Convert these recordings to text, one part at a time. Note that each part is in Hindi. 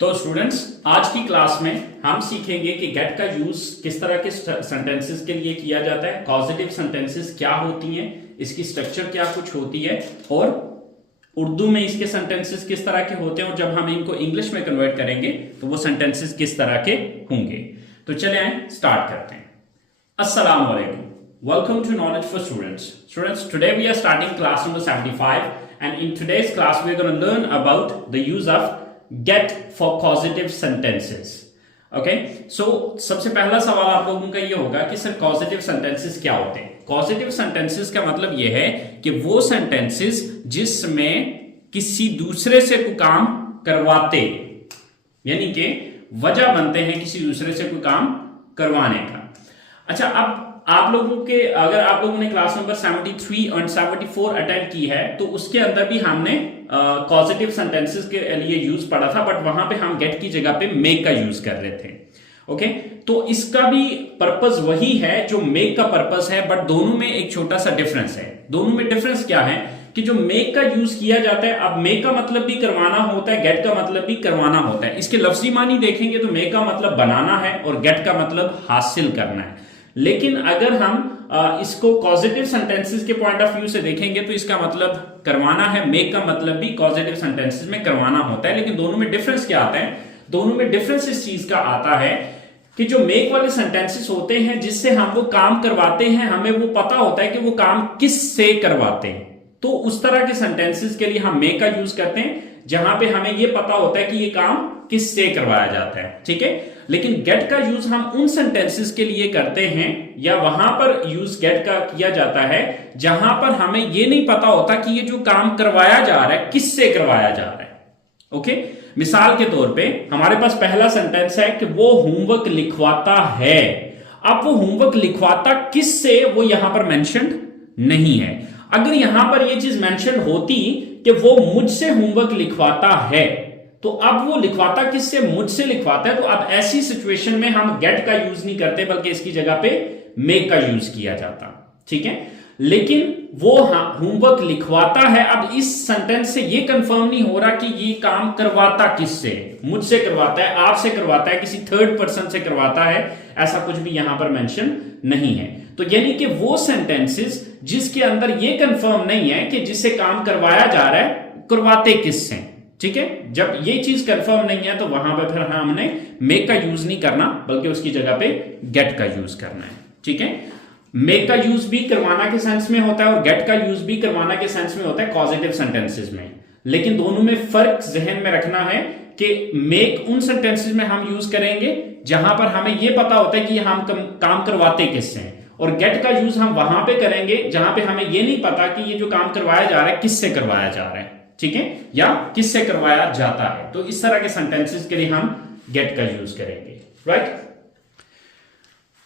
तो स्टूडेंट्स, आज की क्लास में हम सीखेंगे कि गेट का यूज किस तरह के सेंटेंसेस के लिए किया जाता है, कॉजेटिव सेंटेंसेस क्या होती हैं, इसकी स्ट्रक्चर क्या कुछ होती है और उर्दू में इसके सेंटेंसेस किस तरह के होते हैं और जब हम इनको इंग्लिश में कन्वर्ट करेंगे तो वो सेंटेंसेस किस तरह के होंगे। तो चले आए स्टार्ट करते हैं। अस्सलाम वालेकुम, welcome to Knowledge for Students. Students, today we are starting class number 75 and in today's class we are going to learn about the use of get for causative sentences. Okay? So, सबसे पहला सवाल आप लोगों का ये होगा कि सर causative sentences क्या होते हैं? Causative sentences का मतलब ये है कि वो sentences जिसमें किसी दूसरे से कोई काम करवाते, यानी कि वजह बनते हैं किसी दूसरे से कोई काम करवाने का। अच्छा, अब आप लोगों के अगर आप लोगों ने क्लास नंबर 73 और 74 अटेंड की है तो उसके अंदर भी हमने कॉजेटिव सेंटेंसेस के लिए यूज पढ़ा था, बट वहां पे हम गेट की जगह पे मेक का यूज कर रहे थे। ओके, तो इसका भी पर्पस वही है जो मेक का पर्पस है, बट दोनों में एक छोटा सा डिफरेंस है। दोनों में डिफरेंस क्या है कि जो मेक का यूज किया जाता है, अब मेक का मतलब भी करवाना होता है, गेट का मतलब भी करवाना होता है। इसके लफ्जी मानी देखेंगे तो मेक का मतलब बनाना है और गेट का मतलब हासिल करना है। लेकिन अगर हम इसको कॉजेटिव सेंटेंसेस के पॉइंट ऑफ व्यू से देखेंगे तो इसका मतलब करवाना है, मेक का मतलब भी कॉजेटिव सेंटेंसेस में करवाना होता है। लेकिन दोनों में डिफरेंस क्या आता है? दोनों में डिफरेंस इस चीज का आता है कि जो मेक वाले सेंटेंसेस होते हैं जिससे हम वो काम करवाते हैं, हमें वो पता होता है कि वो काम किस से करवाते हैं, तो उस तरह के सेंटेंसेस के लिए हम मेक का यूज करते हैं जहां पे हमें ये पता होता है कि ये काम किस से करवाया जाता है। ठीक है, लेकिन गेट का यूज हम उन सेंटेंसेस के लिए करते हैं या वहां पर यूज गेट का किया जाता है जहां पर हमें ये नहीं पता होता कि ये जो काम करवाया जा रहा है किससे करवाया जा रहा है। ओके, मिसाल के तौर पे हमारे पास पहला सेंटेंस है कि वो होमवर्क लिखवाता है। अब वो होमवर्क लिखवाता किससे, वो यहां पर मेंशन नहीं है। अगर यहां पर ये चीज मेंशन होती कि वो मुझसे होमवर्क लिखवाता है, तो अब वो लिखवाता किससे? मुझसे लिखवाता है। तो अब ऐसी सिचुएशन में हम गेट का यूज नहीं करते बल्कि इसकी जगह पे मेक का यूज किया जाता। ठीक है, लेकिन वो होमवर्क लिखवाता है। अब इस सेंटेंस से ये कंफर्म नहीं हो रहा कि ये काम करवाता किससे, मुझसे करवाता है, आपसे करवाता है, किसी थर्ड पर्सन से करवाता है, ऐसा कुछ भी यहां पर मेंशन नहीं है। तो यानी कि वो सेंटेंसेस जिसके अंदर ये कंफर्म नहीं है कि जिससे काम करवाया जा रहा है करवाते किससे। ठीक है, जब ये चीज कंफर्म नहीं है तो वहां पर फिर हमने मेक का यूज नहीं करना बल्कि उसकी जगह पे गेट का यूज करना है। ठीक है, मेक का यूज भी करवाना के सेंस में होता है और गेट का यूज भी करवाना के सेंस में होता है कॉजेटिव सेंटेंसेस में। लेकिन दोनों में फर्क जहन में रखना है कि मेक उन सेंटेंसेस में हम यूज करेंगे जहां पर हमें यह पता होता है कि हम काम करवाते किससे हैं, और गेट का यूज हम वहां पे करेंगे जहां पे हमें यह नहीं पता कि ये जो काम करवाया जा रहा है किससे करवाया जा रहा है। ठीक है, या किससे करवाया जाता है। तो इस तरह के सेंटेंसेस के लिए हम गेट का यूज करेंगे। राइट,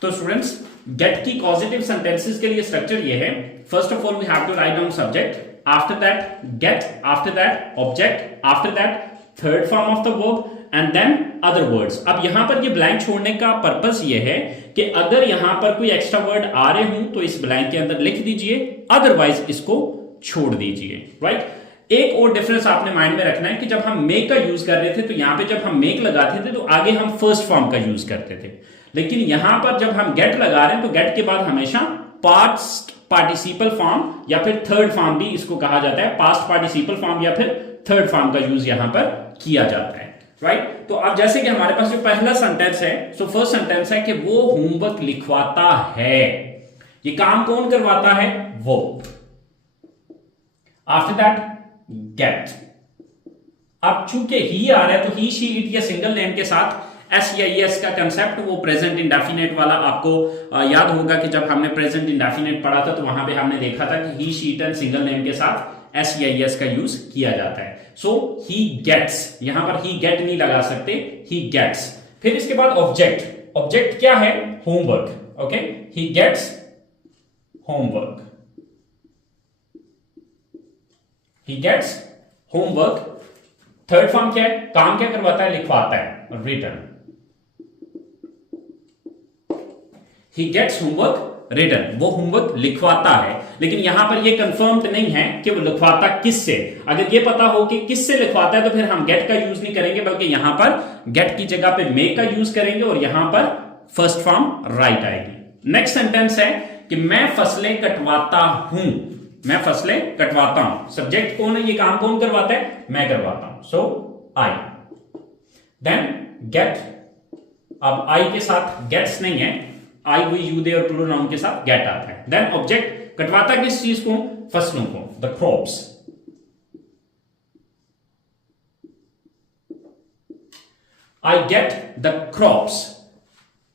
तो स्टूडेंट्स, गेट की पॉजिटिव सेंटेंसेस के लिए स्ट्रक्चर ये है। First of all we have to write down subject, after that get, after that object, after that third form of the verb and then other words. अब यहां पर ये ब्लैंक छोड़ने का पर्पस ये है कि अगर यहां पर कोई एक्स्ट्रा वर्ड आ रहे हो तो इस ब्लैंक के अंदर लिख दीजिए, अदरवाइज इसको छोड़ दीजिए। राइट, एक और डिफरेंस आपने माइंड में रखना है कि जब हम मेक का यूज कर रहे थे तो यहां पे जब हम मेक लगाते थे तो आगे हम फर्स्ट फॉर्म का यूज करते थे, लेकिन यहां पर जब हम गेट लगा रहे हैं तो गेट के बाद हमेशा पास्ट पार्टिसिपल फॉर्म या फिर थर्ड फॉर्म भी इसको कहा जाता है, पास्ट पार्टिसिपल फॉर्म या फिर थर्ड फॉर्म का यूज यहां पर किया जाता है। राइट, तो अब जैसे कि हमारे पास जो पहला सेंटेंस है, सो फर्स्ट सेंटेंस है कि वो होमवर्क लिखवाता है। ये काम कौन करवाता है? वो। After that gate. अब चूंकि ही आ रहा है तो ही, शी, इट या सिंगल नेम के साथ एस या एस का कंसेप्ट, वो प्रेजेंट इंडेफिनेट वाला आपको याद होगा कि जब हमने प्रेजेंट इंडेफिनेट पढ़ा था तो वहां पे हमने देखा था कि he, she, it and single name के साथ एस या एस का यूज किया जाता है। सो ही गेट्स, यहां पर ही गेट नहीं लगा सकते, ही गेट्स। फिर इसके बाद ऑब्जेक्ट। ऑब्जेक्ट क्या है? Homework. Okay, he gets homework, he gets homework। Third form क्या है? काम क्या करवाता है? लिखवाता है, written. he gets homework written, वो होमवर्क लिखवाता है। लेकिन यहां पर ये कंफर्म्ड नहीं है कि वो लिखवाता किससे। अगर ये पता हो कि किससे लिखवाता है तो फिर हम गेट का यूज नहीं करेंगे, बल्कि यहां पर गेट की जगह पे मेक का यूज करेंगे और यहां पर फर्स्ट फॉर्म राइट आएगी। नेक्स्ट सेंटेंस है कि मैं फसलें कटवाता हूं, मैं फसलें कटवाता हूं। सब्जेक्ट कौन है, ये काम कौन करवाता है, मैं करवाता हूं, सो आई। देन गेट, अब आई के साथ गेट्स नहीं है, आई वी यू दे और प्लूरल नाउन के साथ गेट आता है। देन ऑब्जेक्ट कटवाता किस चीज को, फसलों को, the crops. I get the crops,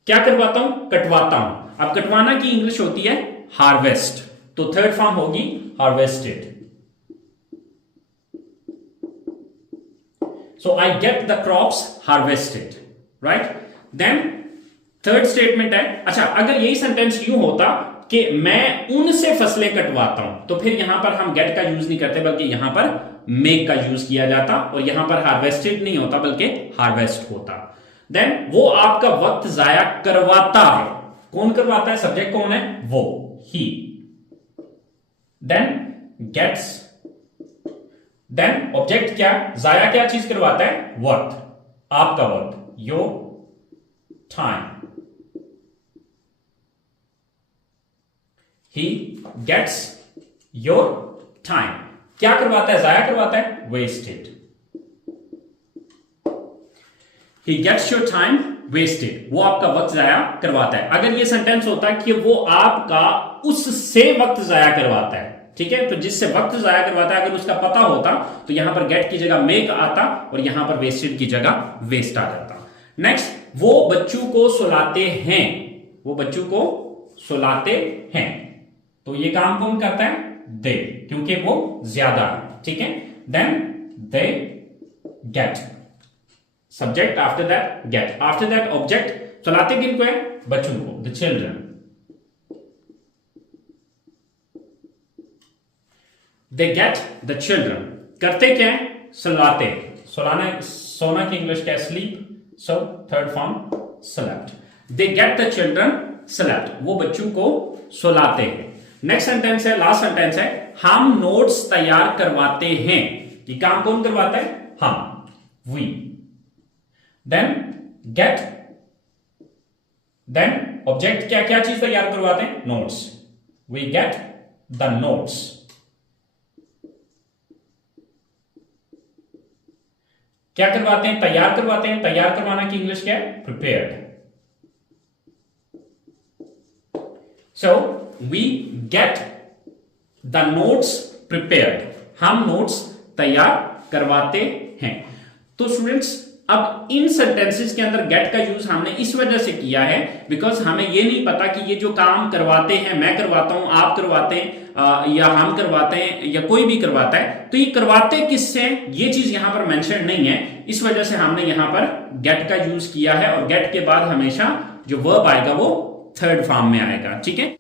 क्या करवाता हूं, कटवाता हूं। अब कटवाना की इंग्लिश होती है हार्वेस्ट, तो थर्ड फॉर्म होगी harvested. So I get the crops harvested, right? Then third statement है, अच्छा अगर यही सेंटेंस यूं होता कि मैं उनसे फसलें कटवाता हूं, तो फिर यहां पर हम गेट का यूज नहीं करते, बल्कि यहां पर मेक का यूज किया जाता और यहां पर हार्वेस्टेड नहीं होता बल्कि हार्वेस्ट होता। देन वो आपका वक्त जाया करवाता है, कौन करवाता है, सब्जेक्ट कौन है, वो, he. Then gets, then object क्या, जाया क्या चीज करवाता है, वक्त, आपका वक्त, your time. He gets your time, क्या करवाता है, जाया करवाता है, wasted. He gets your time wasted, वो आपका वक्त जाया करवाता है। अगर ये सेंटेंस होता है कि वो आपका उससे वक्त जाया करवाता है, ठीक है, तो जिससे वक्त जाया करवाता है अगर उसका पता होता तो यहां पर गेट की जगह मेक आता और यहां पर वेस्टेड की जगह वेस्ट आ जाता। नेक्स्ट, वो बच्चों को सुलाते हैं, वो बच्चों को सुलाते हैं, तो ये काम कौन करता है, दे, क्योंकि वो ज्यादा है, ठीक है। Then they get, subject, after that get, after that object, सुलाते किनको है, बच्चों को, the children. They get the children, करते क्या है, सुलाते, सुलाना, सोना की इंग्लिश क्या है, sleep, so third form slept। They get the children slept, वो बच्चों को सुलाते हैं। नेक्स्ट सेंटेंस है, लास्ट सेंटेंस है, हम नोट्स तैयार करवाते हैं, ये काम कौन करवाता है, हम, we। Then get, then object क्या क्या चीज तैयार करवाते हैं, notes, we get the notes। क्या करवाते हैं, तैयार करवाते हैं, तैयार करवाना की इंग्लिश क्या है, prepared. So we get the notes prepared, हम नोट्स तैयार करवाते हैं। तो स्टूडेंट्स, अब इन सेंटेंसेस के अंदर गेट का यूज हमने इस वजह से किया है बिकॉज हमें ये नहीं पता कि ये जो काम करवाते हैं, मैं करवाता हूं, आप करवाते हैं, या हम करवाते हैं, या कोई भी करवाता है, तो ये करवाते किससे, ये चीज यहां पर मेंशन नहीं है। इस वजह से हमने यहां पर गेट का यूज किया है और गेट के बाद हमेशा जो वर्ब आएगा वो थर्ड फॉर्म में आएगा, ठीक है।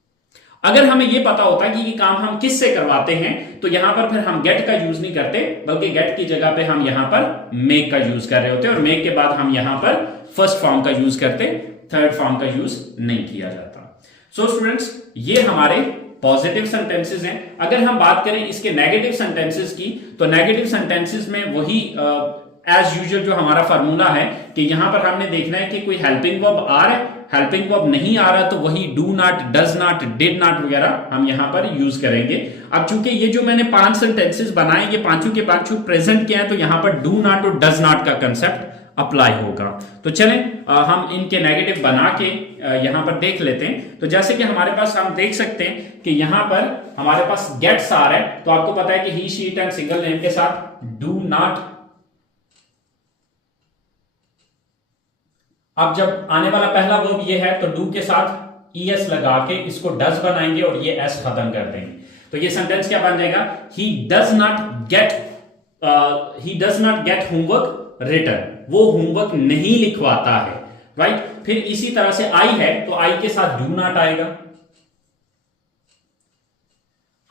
अगर हमें यह पता होता कि ये काम हम किससे करवाते हैं तो यहां पर फिर हम गेट का यूज नहीं करते, बल्कि गेट की जगह पे हम यहां पर मेक का यूज कर रहे होते और मेक के बाद हम यहां पर फर्स्ट फॉर्म का यूज करते, थर्ड फॉर्म का यूज नहीं किया जाता। सो स्टूडेंट्स, ये हमारे पॉजिटिव सेंटेंसेस हैं। अगर हम बात करें इसके नेगेटिव सेंटेंसेस की, तो नेगेटिव सेंटेंसेस में वही एज यूजुअल जो हमारा फार्मूला है कि यहां पर हमने देखना है कि कोई हेल्पिंग वर्ब आ रहा है, हेल्पिंग वर्ब नहीं आ रहा तो वही do not, does not, did not वगैरह हम यहां पर यूज करेंगे। अब चूंकि ये जो मैंने 5 सेंटेंसेस बनाए ये पांचों के पांचों प्रेजेंट के हैं, तो यहां पर डू नॉट और डज नॉट का कंसेप्ट अप्लाई होगा। तो चलें हम इनके नेगेटिव बना के यहां पर देख लेते हैं। तो जैसे कि हमारे पास हम देख सकते हैं कि यहां पर हमारे पास गेट्स आ रहा है, तो आपको पता है कि he, she, it and single name के साथ डू नॉट। अब जब आने वाला पहला वर्ब ये है तो डू के साथ ईएस लगा के इसको डज बनाएंगे और ये एस खत्म कर देंगे, तो ये सेंटेंस क्या बन जाएगा, he does not get homework written, वो होमवर्क नहीं लिखवाता है, राइट। फिर इसी तरह से आई है तो आई के साथ डू नॉट आएगा,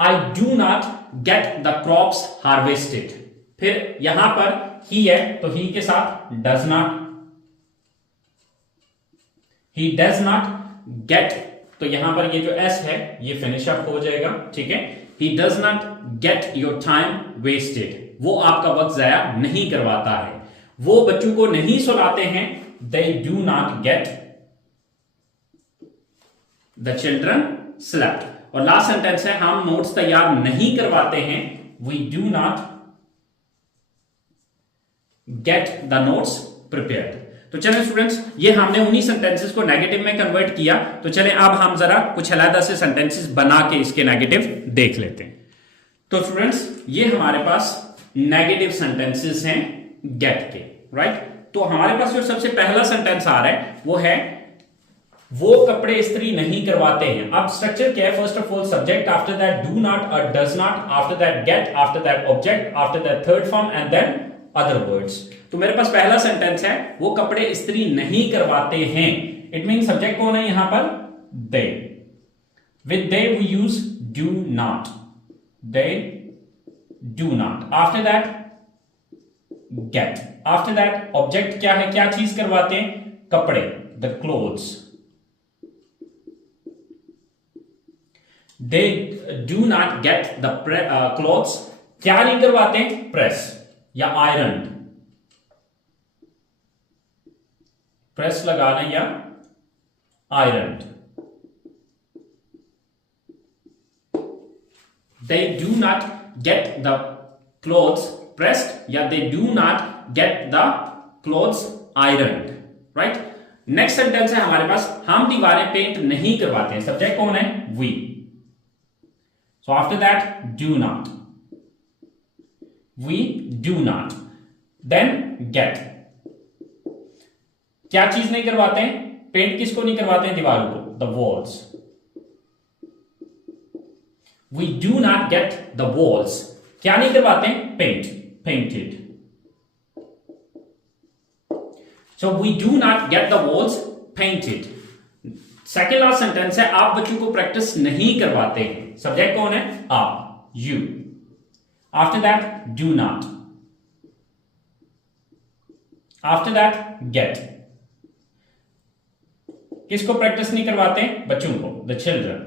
आई do not get the crops harvested. फिर यहां पर ही है तो ही के साथ does not, he does not get, तो यहां पर ये जो एस है ये फिनिश अप हो जाएगा, ठीक है। He does not get your time wasted, वो आपका वक्त जाया नहीं करवाता है, वो बच्चों को नहीं सुलाते हैं। They do not get the children slept. और लास्ट सेंटेंस है हम नोट्स तैयार नहीं करवाते हैं, we do not get the notes prepared. तो चलें स्टूडेंट्स, ये हमने उन्हीं सेंटेंसेस को नेगेटिव में कन्वर्ट किया। तो चलें अब हम जरा कुछ अलग से सेंटेंसेस बना के इसके नेगेटिव देख लेते हैं। तो स्टूडेंट्स, ये हमारे पास नेगेटिव सेंटेंसेस हैं गेट के, राइट। तो हमारे पास जो सबसे पहला सेंटेंस आ रहा है वो है वो कपड़े इस्त्री नहीं करवाते हैं। अब स्ट्रक्चर क्या है? First of all subject, after that do not और does not, after that get, after that object, after that third form and then other words. तो मेरे पास पहला सेंटेंस है वो कपड़े इस्त्री नहीं करवाते हैं। इट मीन सब्जेक्ट कौन है यहां पर? They. With they we use do not, they do not. After that get, after that object क्या है, क्या चीज करवाते हैं? कपड़े, the clothes. They do not get the clothes, क्या नहीं करवाते? प्रेस या आयरन, प्रेस लगाना या iron. They do not get the clothes pressed या they do not get the clothes iron, right. Next sentence है हमारे पास हम दीवारें पेंट नहीं करवाते हैं। सब्जेक्ट कौन है? We. So after that do not, we do not, then get। क्या चीज नहीं करवाते हैं? पेंट किसको नहीं करवाते हैं? दीवारों को, the walls। we do not get the walls, क्या नहीं करवाते हैं? Paint, painted। so we do not get the walls painted। Second last sentence है आप बच्चों को प्रैक्टिस नहीं करवाते हैं। सब्जेक्ट कौन है? आप, you। After that, do not. After that, get। किसको प्रैक्टिस नहीं करवाते? बच्चों को, the children।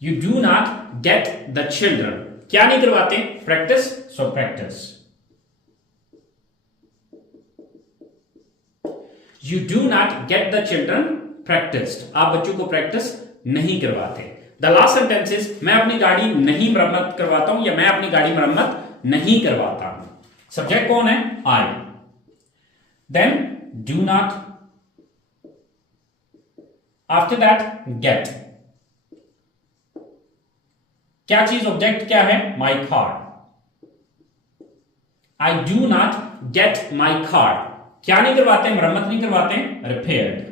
You do not get the children, क्या नहीं करवाते? Practice, so practice। You do not get the children practiced, आप बच्चों को प्रैक्टिस नहीं करवाते। द लास्ट सेंटेंस इज मैं अपनी गाड़ी नहीं मरम्मत करवाता हूं या मैं अपनी गाड़ी मरम्मत नहीं करवाता हूं। सब्जेक्ट कौन है? I. Then do not, after that get. क्या चीज ऑब्जेक्ट क्या है? My car. I do not get my car, क्या नहीं करवाते? मरम्मत नहीं करवाते, repaired.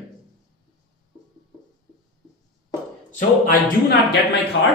So I do not get my car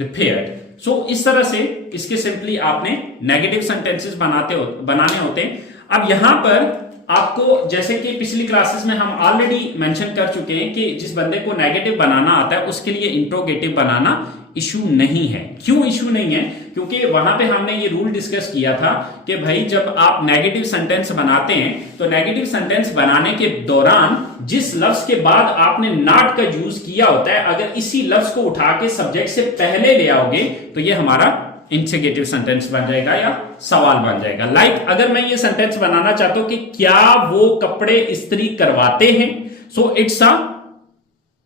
repaired। So इस तरह से इसके सिंपली आपने नेगेटिव सेंटेंसेस बनाने होते हैं। अब यहां पर आपको जैसे कि पिछली क्लासेस में हम ऑलरेडी मेंशन कर चुके हैं कि जिस बंदे को नेगेटिव बनाना आता है उसके लिए इंट्रोगेटिव बनाना इशू नहीं है। क्यों इशू नहीं है? क्योंकि वहां पे हमने ये रूल डिस्कस किया था कि भाई जब आप नेगेटिव सेंटेंस बनाते हैं तो नेगेटिव सेंटेंस बनाने के दौरान जिस लफ्ज के बाद आपने नॉट का यूज किया होता है, अगर इसी लफ्ज को उठा के सब्जेक्ट से पहले ले आओगे तो ये हमारा इंट्रोगेटिव सेंटेंस बन जाएगा या सवाल बन जाएगा। लाइक अगर मैं ये सेंटेंस बनाना चाहता हूं कि क्या वो कपड़े इस्त्री करवाते हैं, so it's a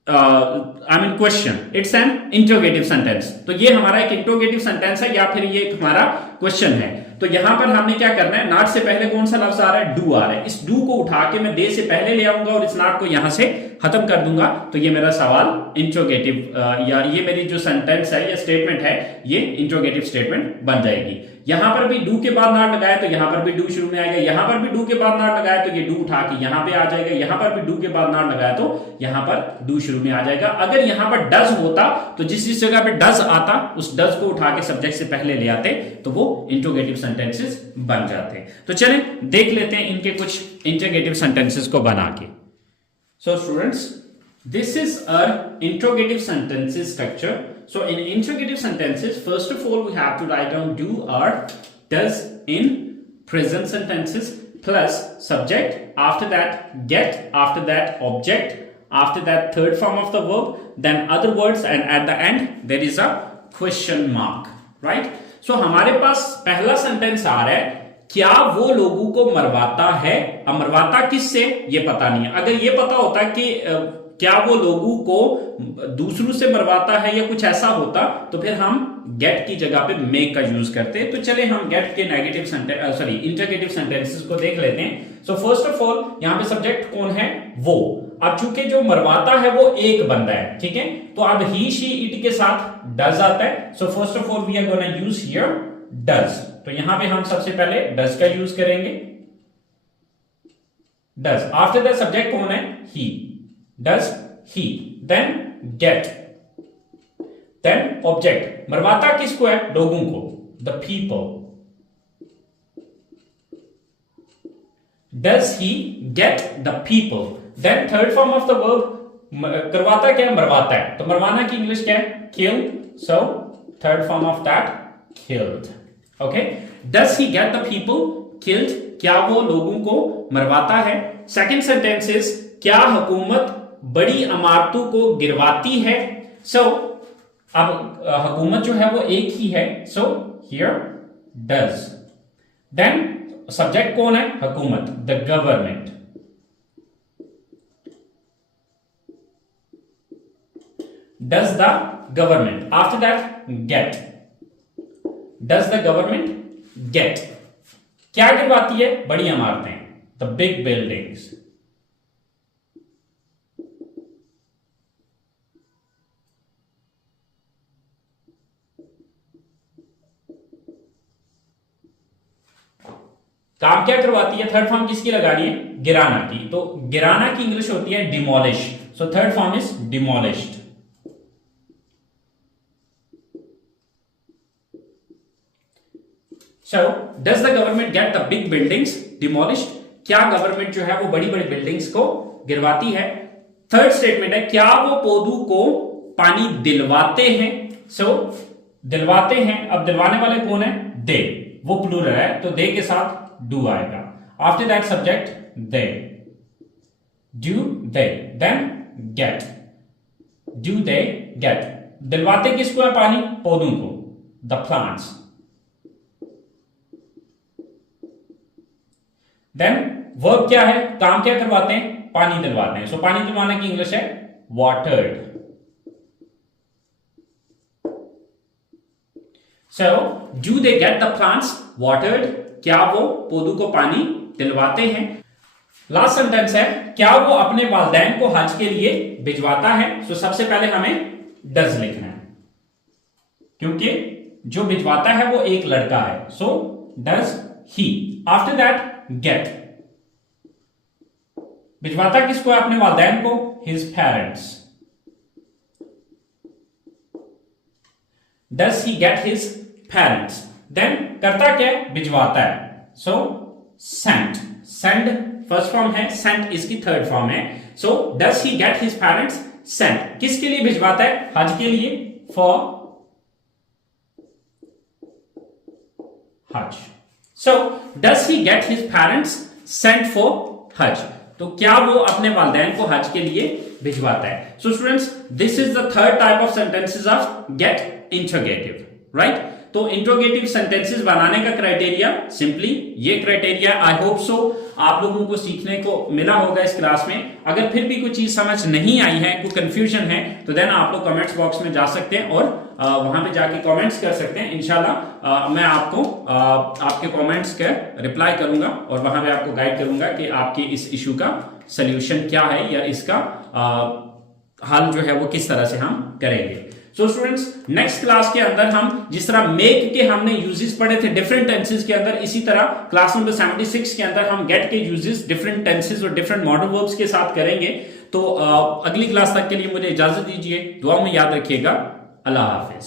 I mean question, it's an interrogative sentence. तो ये हमारा एक इंट्रोगेटिव सेंटेंस है या फिर ये एक हमारा क्वेश्चन है। तो यहां पर हमने क्या करना है? नॉट से पहले कौन सा लफ्ज आ रहा है? डू आ रहा है। इस डू को उठा के मैं दे से पहले ले आऊंगा और इस नॉट को यहां से खत्म कर दूंगा, तो ये मेरा सवाल इंट्रोगेटिव या ये मेरी जो सेंटेंस है या स्टेटमेंट है ये इंट्रोगेटिव स्टेटमेंट बन जाएगी। यहां पर भी डू के बाद नॉट लगाया तो यहां पर भी डू शुरू में आएगा, यहां पर भी डू के बाद नॉट लगाया तो ये डू उठा के यहां पे आ जाएगा, यहां पर भी डू के बाद नॉट लगाया तो यहां पर डू शुरू में आ जाएगा। अगर यहां पर डज होता तो जिस जगह पे डज आता उस डज को उठा के सब्जेक्ट से पहले ले आते तो वो इंट्रोगेटिव सेंटेंसेस बन जाते। तो चलें देख लेते हैं इनके कुछ इंट्रोगेटिव सेंटेंसेस को बना के। So students, this is our interrogative sentences structure. So in interrogative sentences, first of all we have to write down do or does in present sentences, plus subject, after that get, after that object, after that third form of the verb, then other words, and at the end there is a question mark, right? So हमारे पास पहला सेंटेंस आ रहा है, क्या वो लोगों को मरवाता है। अब मरवाता किससे ये पता नहीं है। अगर ये पता होता कि क्या वो लोगों को दूसरों से मरवाता है या कुछ ऐसा होता, तो फिर हम गेट की जगह पे मेक का यूज करते। तो चले हम गेट के negative sentence sorry interrogative sentences को देख लेते हैं। सो फर्स्ट ऑफ ऑल यहां पे सब्जेक्ट कौन है, वो। अब चूंकि जो मरवाता है वो एक बंदा है, ठीक है, तो अब ही शी इट के साथ डज आता है। So first of all we are gonna use here does. तो यहां पे हम सबसे पहले डज का यूज करेंगे, डज। आफ्टर द सब्जेक्ट कौन है, he, does he, then get, then object. मरवाता किसको है, लोगों को, the people. Does he get the people, then third form of the verb, करवाता क्या है, मरवाता है। तो मरवाना की इंग्लिश क्या है, kill. So third form of that, killed. Okay, does he get the people killed, क्या वो लोगों को मरवाता है। सेकेंड सेंटेंस इज, क्या हुकूमत बड़ी इमारतों को गिरवाती है। सो अब हुकूमत जो है वो एक ही है, so here does. Then subject कौन है, हुकूमत, the government. Does the government, after that get, does the government get, क्या गिरवाती है, बड़ी इमारतें, द बिग बिल्डिंग्स। काम क्या करवाती है, थर्ड फॉर्म किसकी लगानी है, गिराना की। तो गिराना की इंग्लिश होती है demolish. So third form is demolished. So does the government get the big buildings demolished, क्या गवर्नमेंट जो है वो बड़ी बड़ी बिल्डिंग्स को गिरवाती है। थर्ड स्टेटमेंट है, क्या वो पौधों को पानी दिलवाते हैं। सो दिलवाते हैं, अब दिलवाने वाले कौन है, दे, वो प्लूरल है, तो दे के साथ डू आएगा। After that subject they, do they, then get, do they get. दिलवाते किसको है, पानी, पौधों को, द प्लांट्स। देन वर्ब क्या है, काम क्या करवाते हैं, पानी दिलवाते हैं। सो पानी दिलवाने की इंग्लिश है watered. So do they get the plants watered, क्या वो पौधों को पानी दिलवाते हैं। लास्ट सेंटेंस है, क्या वो अपने वालिदैन को हज के लिए भिजवाता है। सो सबसे पहले हमें डज लिखना है, क्योंकि जो भिजवाता है वो एक लड़का है। So does he, after that get, भिजवाता किसको है, अपने वालिदैन को, his parents. Does he get his parents, then करता क्या है, भिजवाता है। So send, send first form है, सेंड इसकी थर्ड फॉर्म है। So does he get his parents send, किसके लिए भिजवाता है, हज के लिए, for hajj. So does he get his parents sent for hajj, तो क्या वो अपने वालिदैन को हज के लिए भिजवाता है। So students, this is the third type of sentences of get interrogative, right. तो इंट्रोगेटिव सेंटेंसेस बनाने का क्राइटेरिया सिंपली ये क्राइटेरिया। आई होप सो आप लोगों को सीखने को मिला होगा इस क्लास में। अगर फिर भी कोई चीज समझ नहीं आई है, कोई कंफ्यूजन है, तो देन आप लोग कमेंट्स बॉक्स में जा सकते हैं और वहां पे जाके कमेंट्स कर सकते हैं। इंशाल्लाह मैं आपको आपके कमेंट्स का रिप्लाई करूंगा और वहां पे आपको गाइड करूंगा कि आपके इस इशू का सोल्यूशन क्या है या इसका हल जो है वो किस तरह से हम करेंगे। सो स्टूडेंट्स, नेक्स्ट क्लास के अंदर हम जिस तरह मेक के हमने यूजेस पढ़े थे डिफरेंट टेंसेस के अंदर, इसी तरह क्लास नंबर 76 के अंदर हम गेट के यूजेस डिफरेंट टेंसेस और डिफरेंट मॉडल वर्ब्स के साथ करेंगे। तो अगली क्लास तक के लिए मुझे इजाजत दीजिए, दुआ में याद रखिएगा। अल्लाह हाफिज।